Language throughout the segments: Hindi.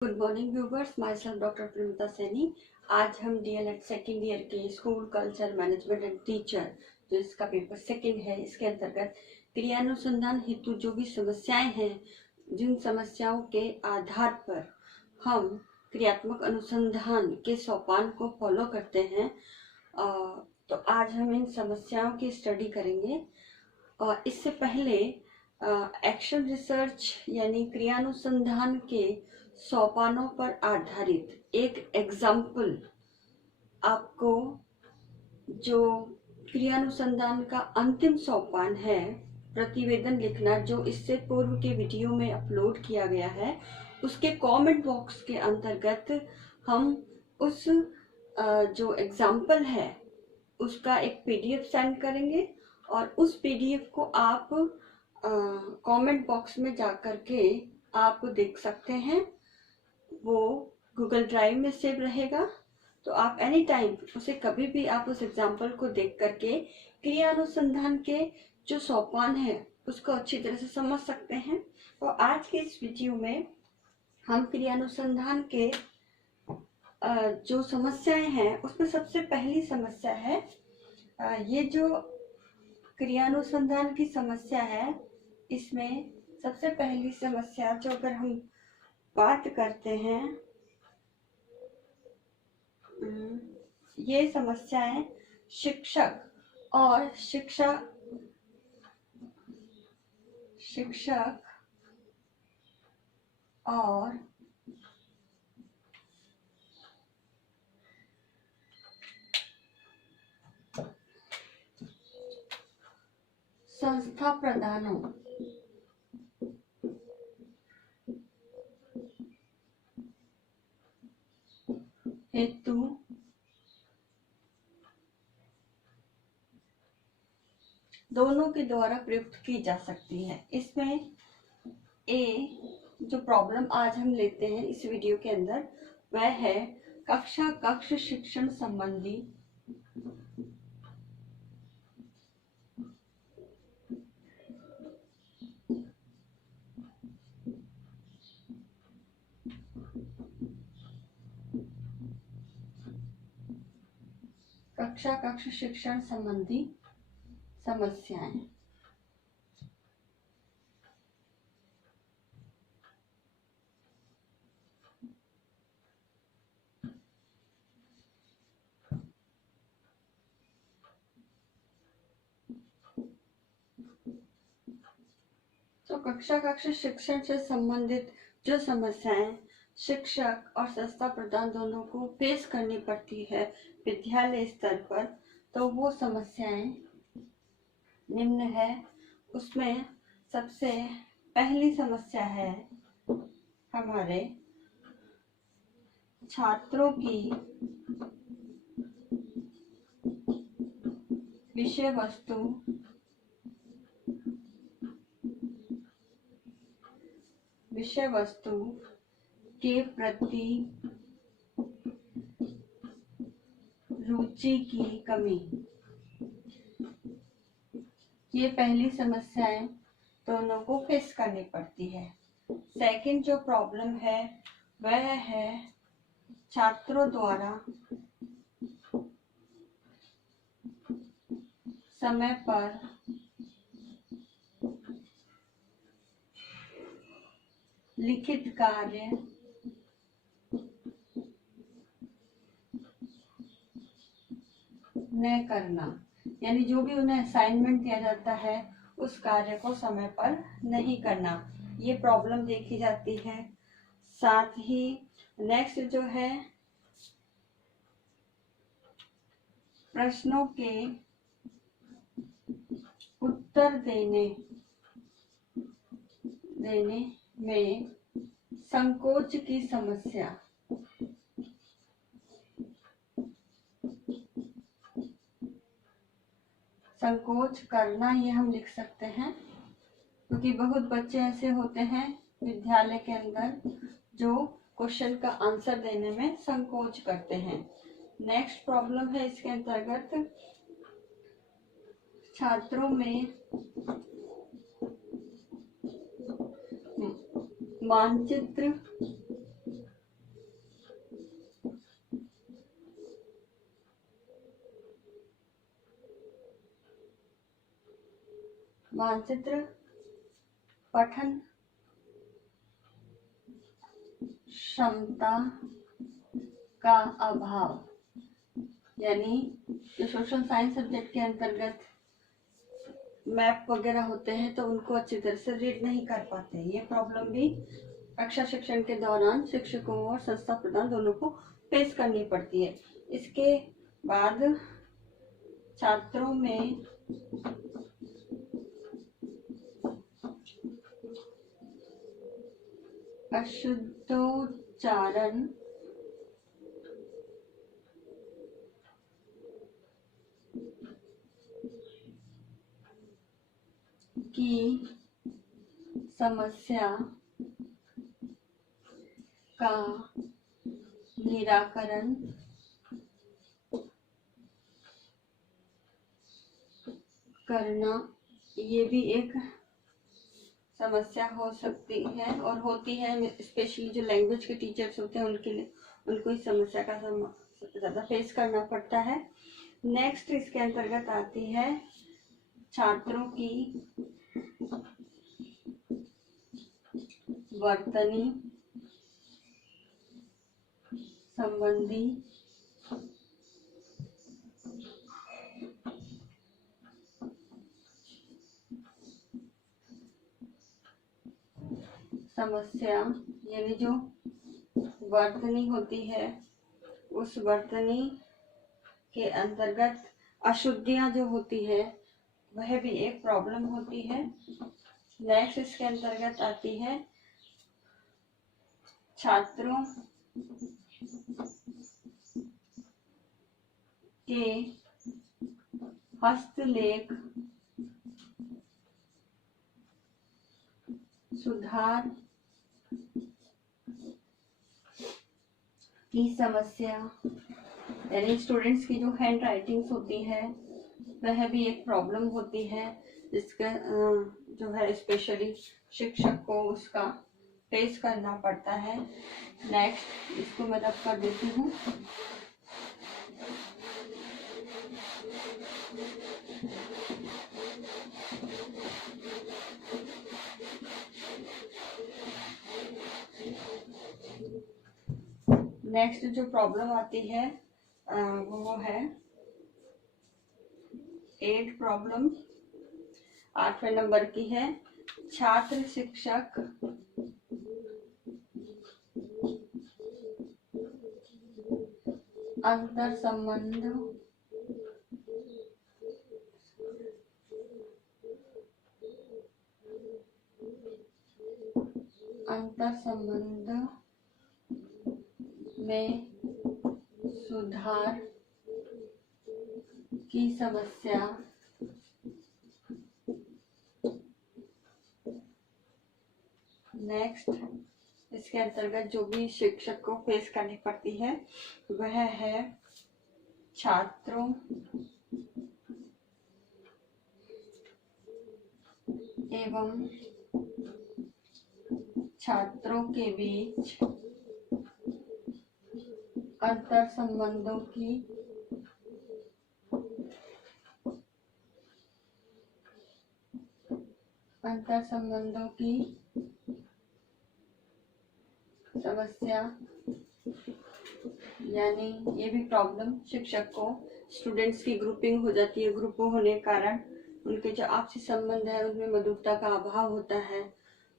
Good morning viewers, myself doctor Premita Saini. आज हम डीएलएड सेकेंड ईयर के school culture management and teacher, जो इसका पेपर सेकेंड है, इसके अंतर्गत क्रियानुसंधान हेतु जो भी समस्याएं हैं, जिन समस्याओं के आधार पर हम क्रियात्मक अनुसंधान के सोपान को फॉलो करते हैं, तो आज हम इन समस्याओं की स्टडी करेंगे। और इससे पहले एक्शन रिसर्च यानी क्रियानुसंधान के सोपानों पर आधारित एक एग्जाम्पल आपको, जो क्रियानुसंधान का अंतिम सोपान है, प्रतिवेदन लिखना, जो इससे पूर्व के वीडियो में अपलोड किया गया है, उसके कमेंट बॉक्स के अंतर्गत हम उस जो एग्जाम्पल है उसका एक पीडीएफ सेंड करेंगे और उस पीडीएफ को आप कमेंट बॉक्स में जाकर के आप देख सकते हैं। वो गूगल ड्राइव में सेव रहेगा, तो आप एनी टाइम उसे कभी भी आप उस एग्जाम्पल को देख करके क्रियानुसंधान के जो सोपान है उसको अच्छी तरह से समझ सकते हैं। और आज के इस वीडियो में हम क्रियानुसंधान के जो समस्याएं हैं उसमें सबसे पहली समस्या है, ये जो क्रियानुसंधान की समस्या है, इसमें सबसे पहली समस्या जो अगर हम बात करते हैं, ये समस्याएं शिक्षक और संस्था प्रधानों हेतु दोनों के द्वारा प्रयुक्त की जा सकती है। इसमें जो प्रॉब्लम आज हम लेते हैं इस वीडियो के अंदर, वह है कक्ष शिक्षण संबंधी कक्ष शिक्षण संबंधी समस्याएं। तो कक्ष शिक्षण से संबंधित जो समस्याएं शिक्षक और संस्था प्रधान दोनों को फेस करनी पड़ती है विद्यालय स्तर पर, तो वो समस्याएं निम्न है। उसमें सबसे पहली समस्या है हमारे छात्रों की विषय वस्तु के प्रति रुचि की कमी। ये पहली समस्याएं दोनों को फेस करनी पड़ती है। सेकंड जो प्रॉब्लम है वह है छात्रों द्वारा समय पर लिखित कार्य न करना, यानी जो भी उन्हें असाइनमेंट दिया जाता है उस कार्य को समय पर नहीं करना, ये प्रॉब्लम देखी जाती है। साथ ही नेक्स्ट जो है प्रश्नों के उत्तर देने में संकोच की समस्या। संकोच करना ये हम लिख सकते हैं, क्योंकि बहुत बच्चे ऐसे होते हैं विद्यालय के अंदर जो क्वेश्चन का आंसर देने में संकोच करते हैं। नेक्स्ट प्रॉब्लम है इसके अंतर्गत छात्रों में मानचित्र मानचित्र पठन क्षमता का अभाव, यानी जो सोशल साइंस सब्जेक्ट के अंतर्गत मैप वगैरह होते हैं तो उनको अच्छी तरह से रीड नहीं कर पाते। ये प्रॉब्लम भी कक्षा शिक्षण के दौरान शिक्षकों और संस्था प्रधान दोनों को फेस करनी पड़ती है। इसके बाद छात्रों में अशुद्धोच्चारण की समस्या का निराकरण करना, ये भी एक समस्या हो सकती है और होती है। स्पेशली जो लैंग्वेज के टीचर्स होते हैं उनके लिए, उनको इस समस्या का ज़्यादा फेस करना पड़ता है। नेक्स्ट इसके अंतर्गत आती है छात्रों की वर्तनी संबंधी समस्या, यानी जो वर्तनी होती है उस वर्तनी के अंतर्गत अशुद्धियां जो होती है वह भी एक प्रॉब्लम होती है। नेक्स्ट इसके अंतर्गत आती है छात्रों के हस्तलेख सुधार की समस्या, यानी स्टूडेंट्स की जो हैंड राइटिंग्स होती है वह भी एक प्रॉब्लम होती है, जिसका जो है स्पेशली शिक्षक को उसका फेस करना पड़ता है। नेक्स्ट इसको मैं रब कर देती हूँ। नेक्स्ट जो प्रॉब्लम आती है वो है 8 प्रॉब्लम, 8वें नंबर की है। छात्र शिक्षक अंतर संबंध में सुधार की समस्या नेक्स्ट इसके अंतर्गत जो भी शिक्षक को फेस करनी पड़ती है वह है छात्रों एवं छात्रों के बीच अंतर संबंधों की समस्या, यानी ये भी प्रॉब्लम शिक्षक को, स्टूडेंट्स की ग्रुपिंग हो जाती है, ग्रुपों होने के कारण उनके जो आपसी संबंध है उनमें मधुरता का अभाव होता है।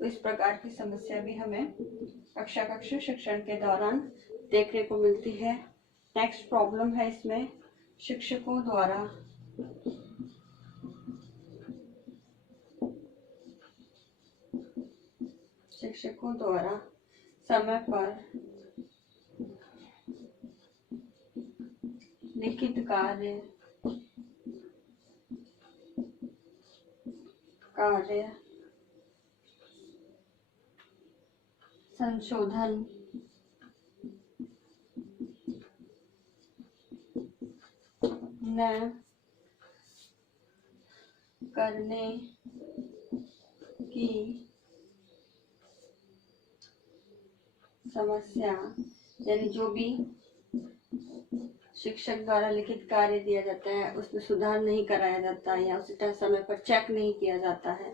तो इस प्रकार की समस्या भी हमें कक्षा शिक्षण के दौरान देखने को मिलती है। नेक्स्ट प्रॉब्लम है इसमें शिक्षकों द्वारा समय पर लिखित कार्य संशोधन न करने की समस्या, यानी जो भी शिक्षक द्वारा लिखित कार्य दिया जाता है उसमें सुधार नहीं कराया जाता या उसे समय पर चेक नहीं किया जाता है,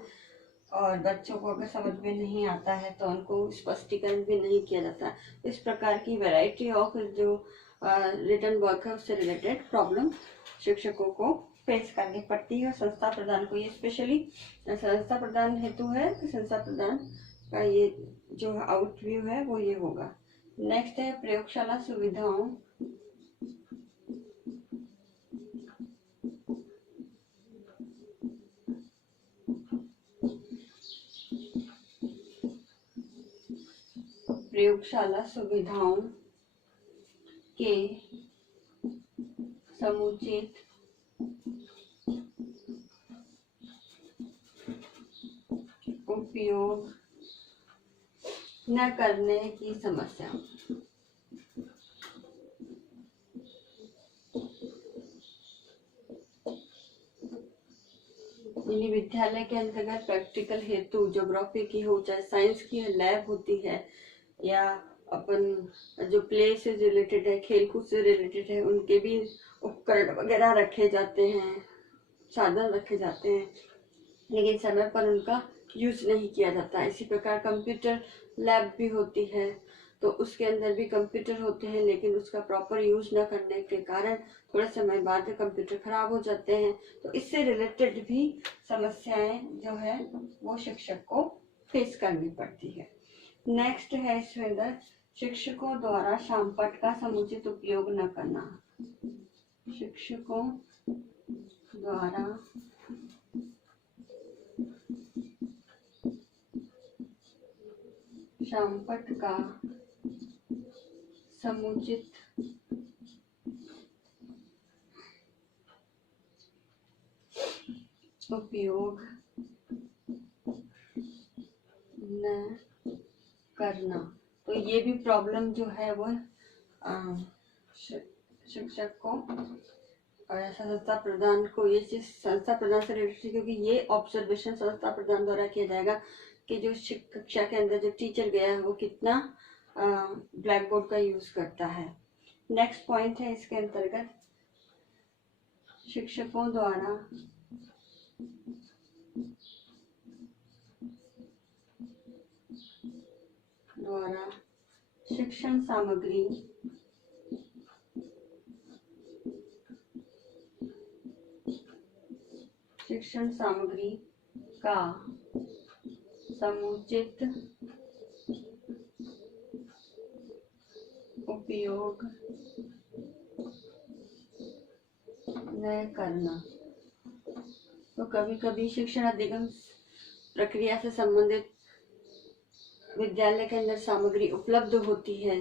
और बच्चों को अगर समझ में नहीं आता है तो उनको स्पष्टीकरण भी नहीं किया जाता। इस प्रकार की वैरायटी ऑफ जो रिटर्न वर्क है उससे रिलेटेड प्रॉब्लम शिक्षकों को फेस करनी पड़ती है। संस्था प्रदान को, ये स्पेशली संस्था प्रदान हेतु है कि संस्था प्रदान का ये जो आउटव्यू है वो ये होगा। नेक्स्ट है प्रयोगशाला सुविधाओं। प्रयोगशाला सुविधाओं के समुचित उपयोग न करने की समस्या। यानी विद्यालय के अंतर्गत प्रैक्टिकल हेतु ज्योग्राफी की हो चाहे साइंस की लैब होती है या अपन जो प्ले से रिलेटेड है, खेलकूद से रिलेटेड है, उनके भी उपकरण वगैरह रखे जाते हैं, साधन रखे जाते हैं, लेकिन समय पर उनका यूज नहीं किया जाता। इसी प्रकार कंप्यूटर लैब भी होती है तो उसके अंदर भी कंप्यूटर होते हैं, लेकिन उसका प्रॉपर यूज न करने के कारण थोड़े समय बाद कंप्यूटर खराब हो जाते हैं। तो इससे रिलेटेड भी समस्याएं जो है वो शिक्षक को फेस करनी पड़ती है। नेक्स्ट है इसके अंदर शिक्षकों द्वारा शामपट का समुचित उपयोग न करना। शिक्षकों द्वारा शामपट का समुचित उपयोग न करना। तो ये भी प्रॉब्लम जो है वो शिक्षक को और संस्था प्रधान को, ये चीज संस्था प्रधान से रिलेटेड, क्योंकि ये ऑब्जर्वेशन संस्था प्रधान द्वारा किया जाएगा कि जो कक्षा के अंदर जो टीचर गया है वो कितना ब्लैक बोर्ड का यूज करता है। नेक्स्ट पॉइंट है इसके अंतर्गत शिक्षकों द्वारा शिक्षण सामग्री का समुचित उपयोग न करना। तो कभी कभी शिक्षण अधिगम प्रक्रिया से संबंधित विद्यालय के अंदर सामग्री उपलब्ध होती है,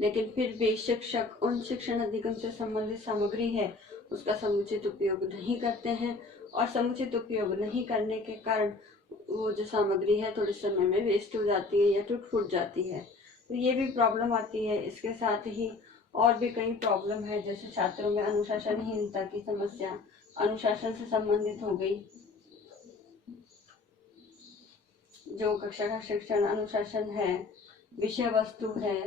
लेकिन फिर भी शिक्षक उन शिक्षण अधिगम से संबंधित सामग्री है उसका समुचित उपयोग नहीं करते हैं, और समुचित उपयोग नहीं करने के कारण वो जो सामग्री है थोड़े समय में वेस्ट हो जाती है या टूट फूट जाती है। तो ये भी प्रॉब्लम आती है। इसके साथ ही और भी कई प्रॉब्लम है, जैसे छात्रों में अनुशासनहीनता की समस्या अनुशासन से संबंधित हो गई। जो कक्षा का शिक्षण अनुशासन है, विषय वस्तु है,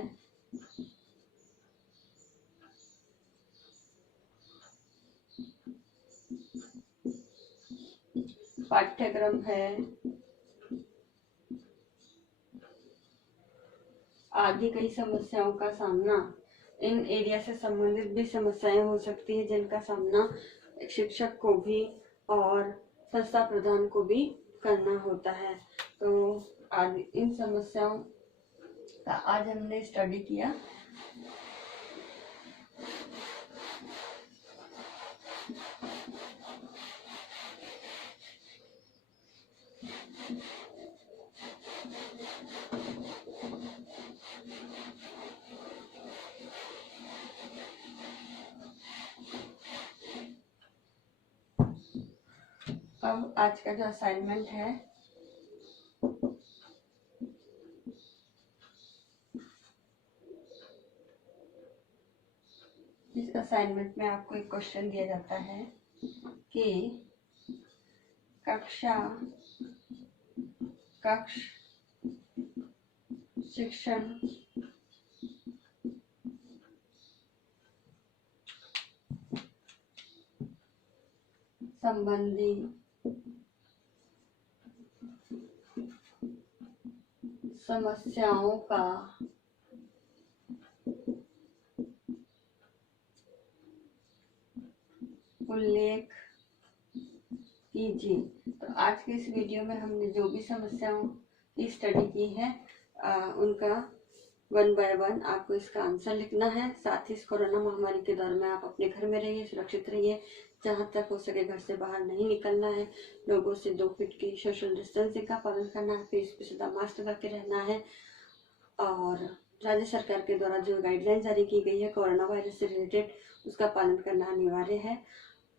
पाठ्यक्रम है आदि कई समस्याओं का सामना, इन एरिया से संबंधित भी समस्याएं हो सकती है जिनका सामना शिक्षक को भी और संस्था प्रधान को भी करना होता है। तो आदि इन समस्याओं का आज हमने स्टडी किया। अब आज का जो असाइनमेंट है इस असाइनमेंट में आपको एक क्वेश्चन दिया जाता है कि कक्ष शिक्षण संबंधी समस्याओं का उल्लेख कीजिए। तो आज के इस वीडियो में हमने जो भी समस्याओं की स्टडी की है उनका 1 बाय 1 आपको इसका आंसर लिखना है। साथ ही इस कोरोना महामारी के दौर में आप अपने घर में रहिए, सुरक्षित रहिए, जहाँ तक हो सके घर से बाहर नहीं निकलना है, लोगों से 2 फीट की सोशल डिस्टेंसिंग का पालन करना है, फेस पे सीधा मास्क लगा के रहना है और राज्य सरकार के द्वारा जो गाइडलाइन जारी की गई है कोरोना वायरस से रिलेटेड उसका पालन करना अनिवार्य है।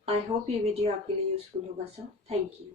आई होप ये वीडियो आपके लिए यूजफुल होगा सर। Thank you.